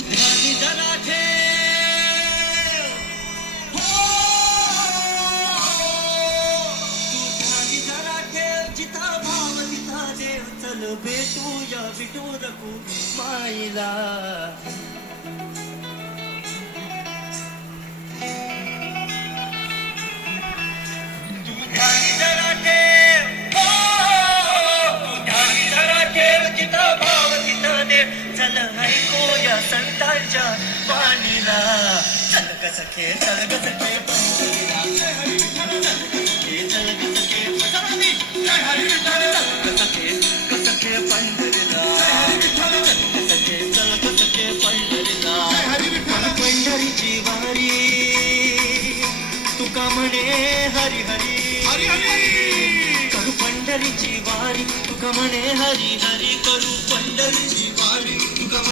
ध्यानी जरा ठेव, हो, तू ध्यानी जरा ठेव, जिथा भाव तिथा देव. चल भेटूया विठू रघू माईला. तू ध्यानी जरा ठेव, हो, तू ध्यानी जरा ठेव, जिथा भाव तिथा देव. चल ऐकूया संतांच्या वाणीला. चल ग सखे, चल ग सखे पंढरीला. चल ग सखे, चल ग सखे, ग सखे पंढरीला. चल ग सखे, चल ग सखे पंढरीला. पंढरीची वारी तुका म्हणे हरी हरी. करू पंढरीची वारी तुका म्हणे हरी हरी. करू